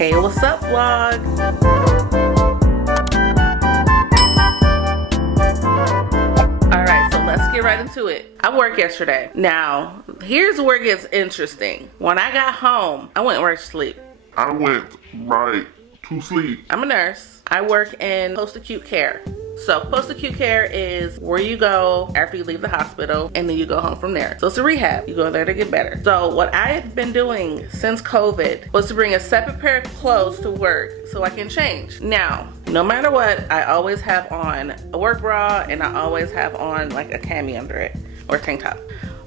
Hey, what's up, vlog? Alright, so let's get right into it. I worked yesterday. Now, here's where it gets interesting. When I got home, I went right to sleep. I went right to sleep. I'm a nurse. I work in post-acute care. So post-acute care is where you go after you leave the hospital and then you go home from there. So it's a rehab. You go there to get better. So what I have been doing since COVID was to bring a separate pair of clothes to work so I can change. Now, no matter what, I always have on a work bra and I always have on like a cami under it or a tank top.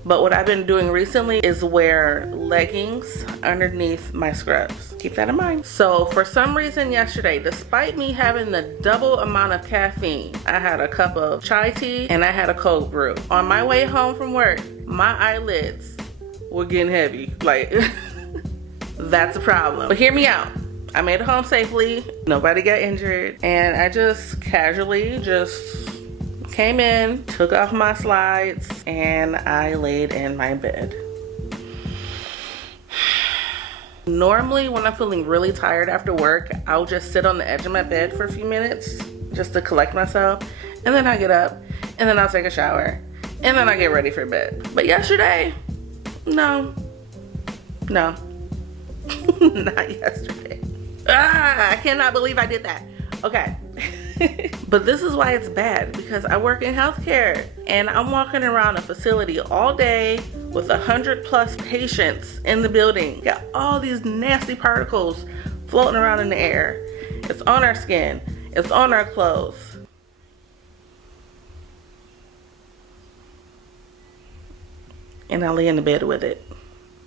But what I've been doing recently is wear leggings underneath my scrubs. Keep that in mind. So for some reason yesterday, despite me having the double amount of caffeine, I had a cup of chai tea and I had a cold brew. On my way home from work, my eyelids were getting heavy. Like, that's a problem. But hear me out. I made it home safely. Nobody got injured. And I just casually came in, took off my slides, and I laid in my bed. Normally when I'm feeling really tired after work, I'll just sit on the edge of my bed for a few minutes just to collect myself, and then I get up, and then I'll take a shower, and then I get ready for bed. But yesterday, no, not yesterday. I cannot believe I did that. Okay. But this is why it's bad, because I work in healthcare and I'm walking around a facility all day with 100+ patients in the building. Got all these nasty particles floating around in the air. It's on our skin, it's on our clothes. And I lay in the bed with it.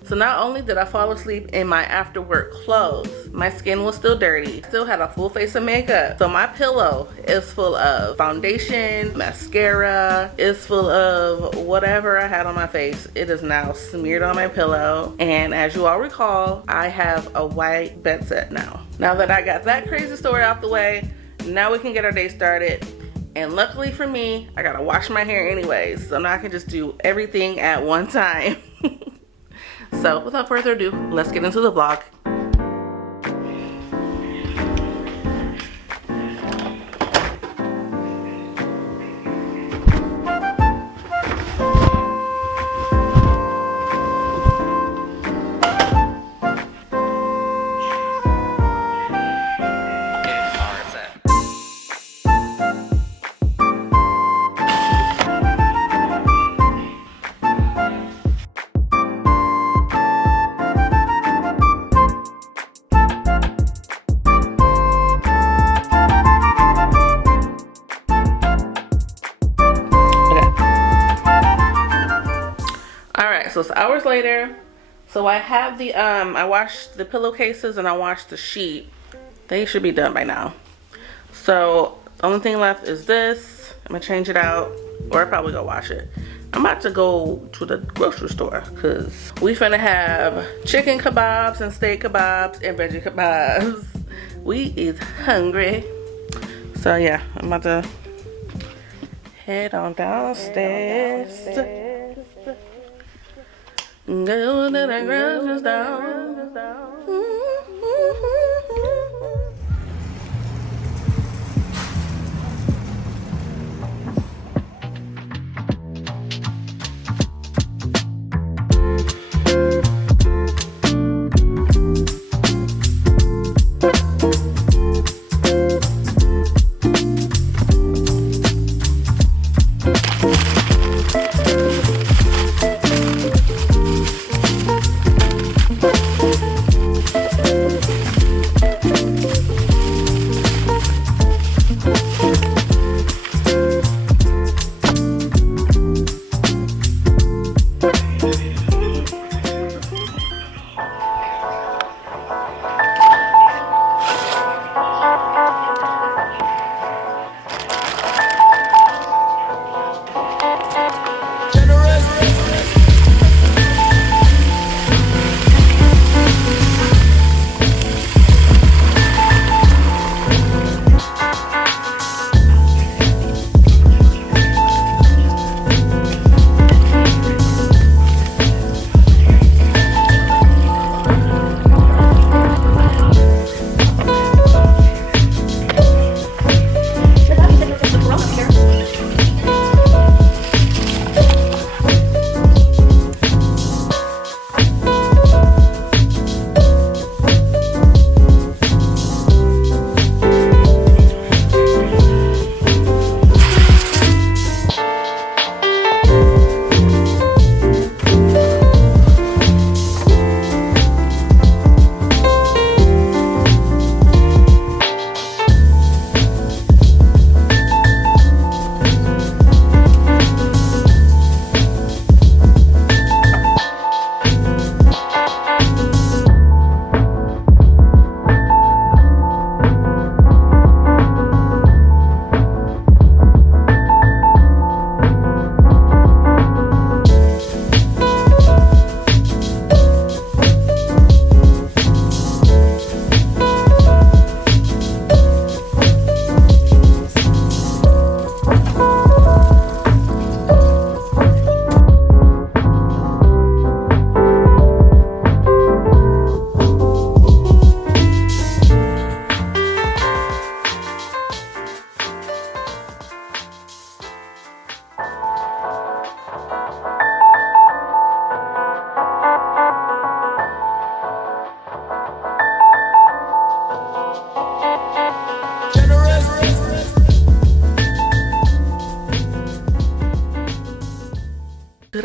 So not only did I fall asleep in my after work clothes, my skin was still dirty. Still had a full face of makeup. So my pillow is full of foundation, mascara, is full of whatever I had on my face. It is now smeared on my pillow. And as you all recall, I have a white bed set now. Now that I got that crazy story out the way, now we can get our day started. And luckily for me, I gotta wash my hair anyways. So now I can just do everything at one time. So without further ado, let's get into the vlog. So it's hours later. So I have the I washed the pillowcases and I washed the sheet. They should be done by now. So the only thing left is this. I'm gonna change it out, or I'll probably go wash it. I'm about to go to the grocery store because we finna have chicken kebabs and steak kebabs and veggie kebabs. We is hungry. So yeah, I'm about to head on downstairs. Go to the grocery store.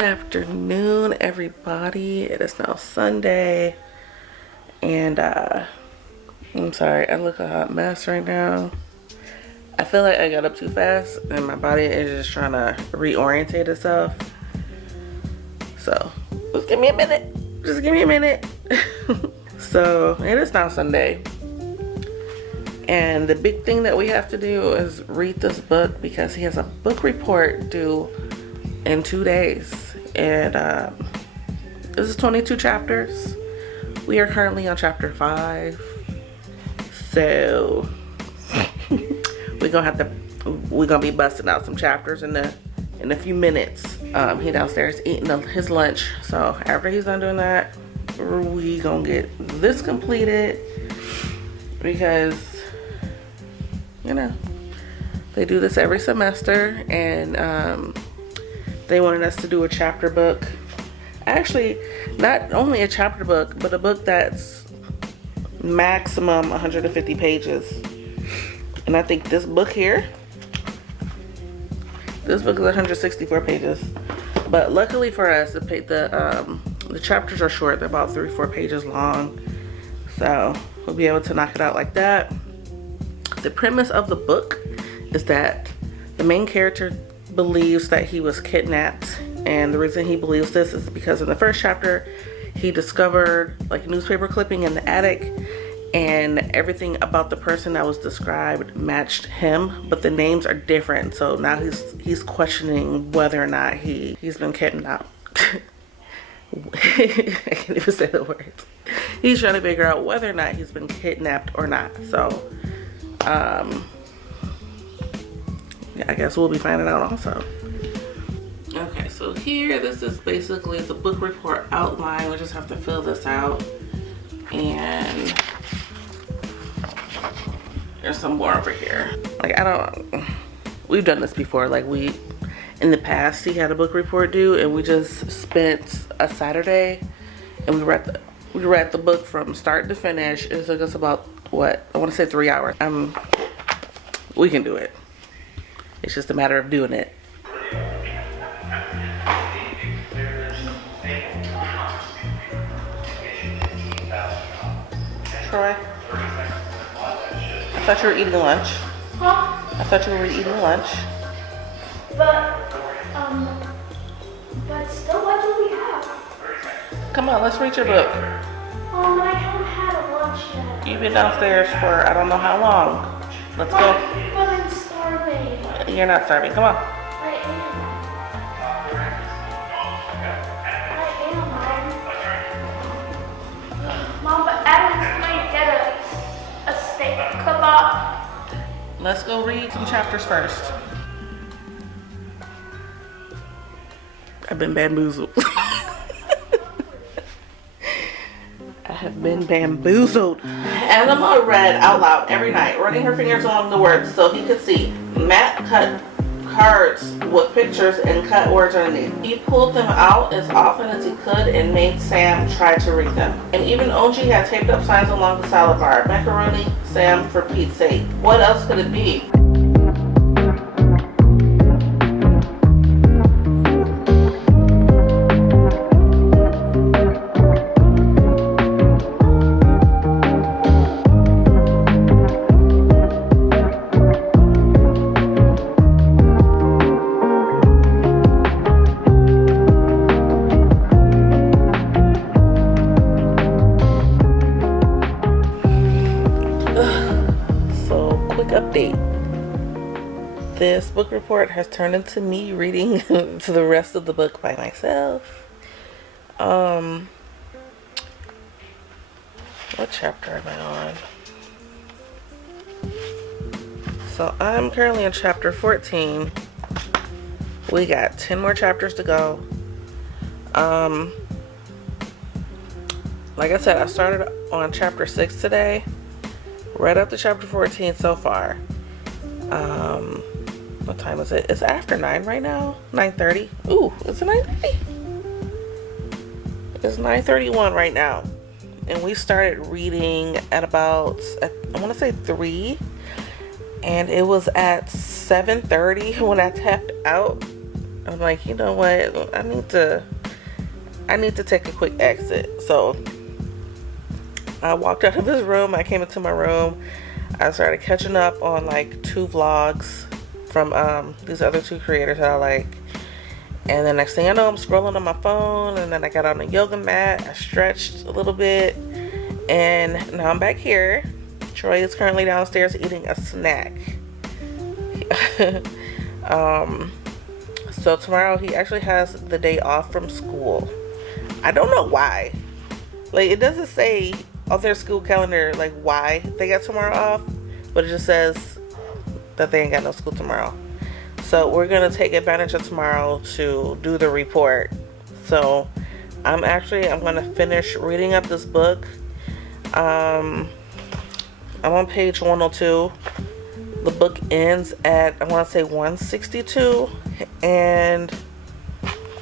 afternoon, everybody. It is now Sunday, and I'm sorry, I look a hot mess right now. I feel like I got up too fast, and my body is just trying to reorientate itself. So, just give me a minute. Just give me a minute. So, it is now Sunday. And the big thing that we have to do is read this book because he has a book report due in 2 days. And this is 22 chapters. We are currently on chapter 5. So we're gonna be busting out some chapters in a few minutes. He downstairs eating his lunch. So after he's done doing that, we gonna get this completed because, you know, they do this every semester, and they wanted us to do a chapter book. Actually, not only a chapter book, but a book that's maximum 150 pages. And I think this book here, this book is 164 pages. But luckily for us, the chapters are short. They're about 3-4 pages long. So we'll be able to knock it out like that. The premise of the book is that the main character believes that he was kidnapped, and the reason he believes this is because in the first chapter he discovered like a newspaper clipping in the attic, and everything about the person that was described matched him, but the names are different. So now he's questioning whether or not he's been kidnapped. I can't even say the words. He's trying to figure out whether or not he's been kidnapped or not. So yeah, I guess we'll be finding out also. Okay, so here, this is basically the book report outline. We just have to fill this out. And there's some more over here. Like, we've done this before. Like, in the past, he had a book report due, and we just spent a Saturday, and we read the book from start to finish. It took us about, what, I want to say 3 hours. We can do it. It's just a matter of doing it. Troy, I thought you were eating lunch. Huh? I thought you were eating lunch. But still, what do we have? Come on, let's read your book. I haven't had a lunch yet. You've been downstairs for I don't know how long. Let's go. But I'm starving. You're not starving. Come on. I am, Mom, but Adam's might get a steak kebab. Let's go read some chapters first. I've been bamboozled. I have been bamboozled. Anima read out loud every night, running her fingers along the words so he could see. Matt cut cards with pictures and cut words underneath. He pulled them out as often as he could and made Sam try to read them. And even OG had taped up signs along the salad bar. Macaroni, Sam, for Pete's sake. What else could it be? Update. This book report has turned into me reading to the rest of the book by myself. What chapter am I on? So I'm currently in chapter 14. We got 10 more chapters to go. Like I said, I started on chapter 6 today. Read up to chapter 14 so far. What time is it? It's after 9 right now. 9:30. Ooh, is it 9:30? It's 9:31 right now. And we started reading at about, I want to say 3. And it was at 7:30 when I tapped out. I'm like, you know what? I need to take a quick exit. So I walked out of his room. I came into my room. I started catching up on like 2 vlogs from these other 2 creators that I like. And then next thing I know, I'm scrolling on my phone, and then I got on the yoga mat. I stretched a little bit, and now I'm back here. Troy is currently downstairs eating a snack. So tomorrow he actually has the day off from school. I don't know why. Like, it doesn't say on their school calendar like why they got tomorrow off, but it just says that they ain't got no school tomorrow. So we're gonna take advantage of tomorrow to do the report. So I'm gonna finish reading up this book. I'm on page 102. The book ends at, I want to say, 162, and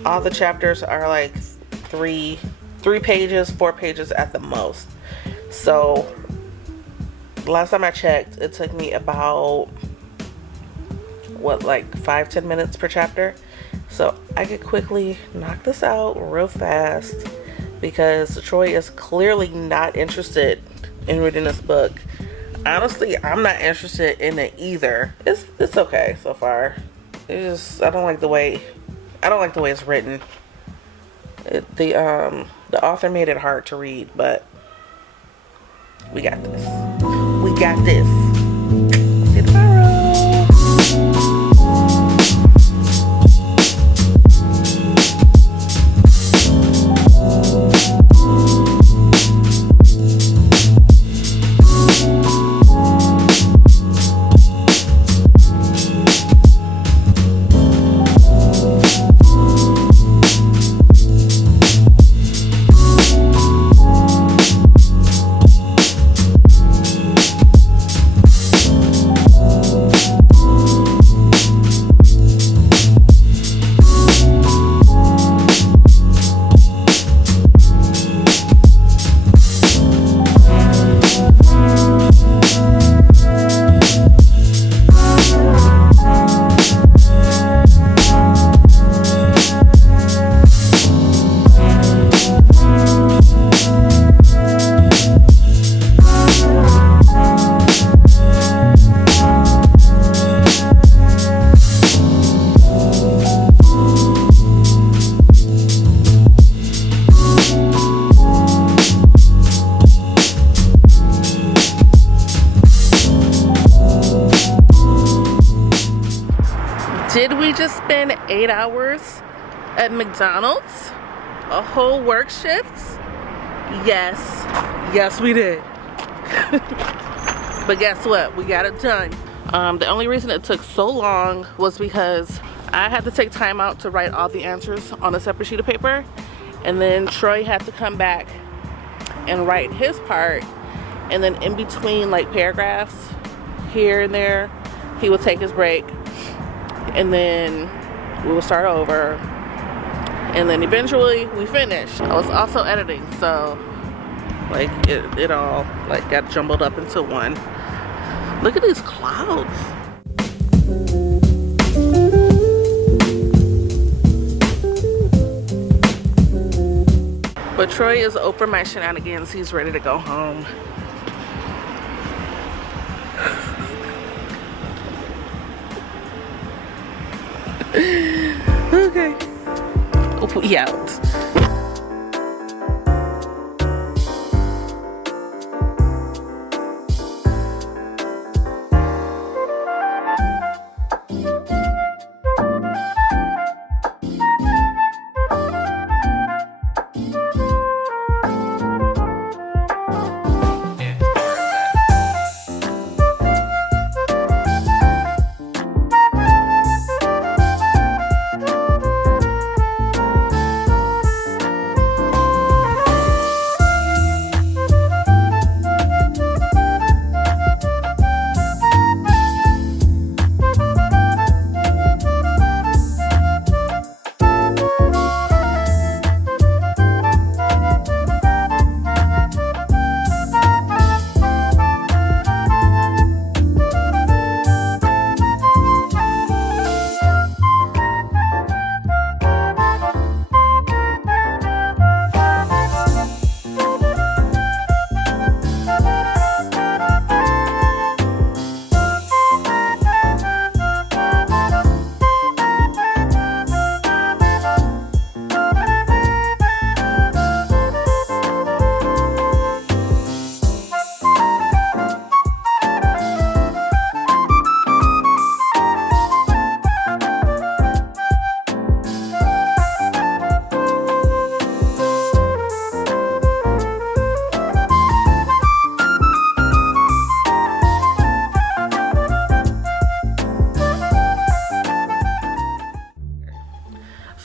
all the chapters are like 3 pages, 4 pages at the most. So last time I checked, it took me about like 5-10 minutes per chapter. So I could quickly knock this out real fast, because Troy is clearly not interested in reading this book. Honestly, I'm not interested in it either. It's okay so far. It's just, I don't like the way it's written. The author made it hard to read, but we got this. We got this. See you tomorrow. Did we just spend 8 hours at McDonald's? A whole work shift? Yes. Yes, we did. But guess what? We got it done. The only reason it took so long was because I had to take time out to write all the answers on a separate sheet of paper. And then Troy had to come back and write his part. And then in between like paragraphs here and there, he would take his break. And then we would start over, and then eventually we finished. I was also editing, so like it all like got jumbled up into one. Look at these clouds. But Troy is over my shenanigans. He's ready to go home. Okay. We out.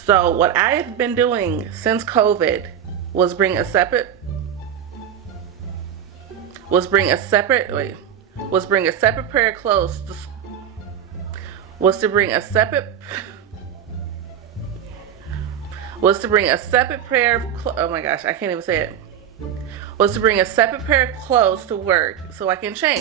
So what I have been doing since COVID was bring a separate prayer close to, was to bring a separate prayer, oh my gosh, I can't even say it. Was to bring a separate prayer clothes to work so I can change.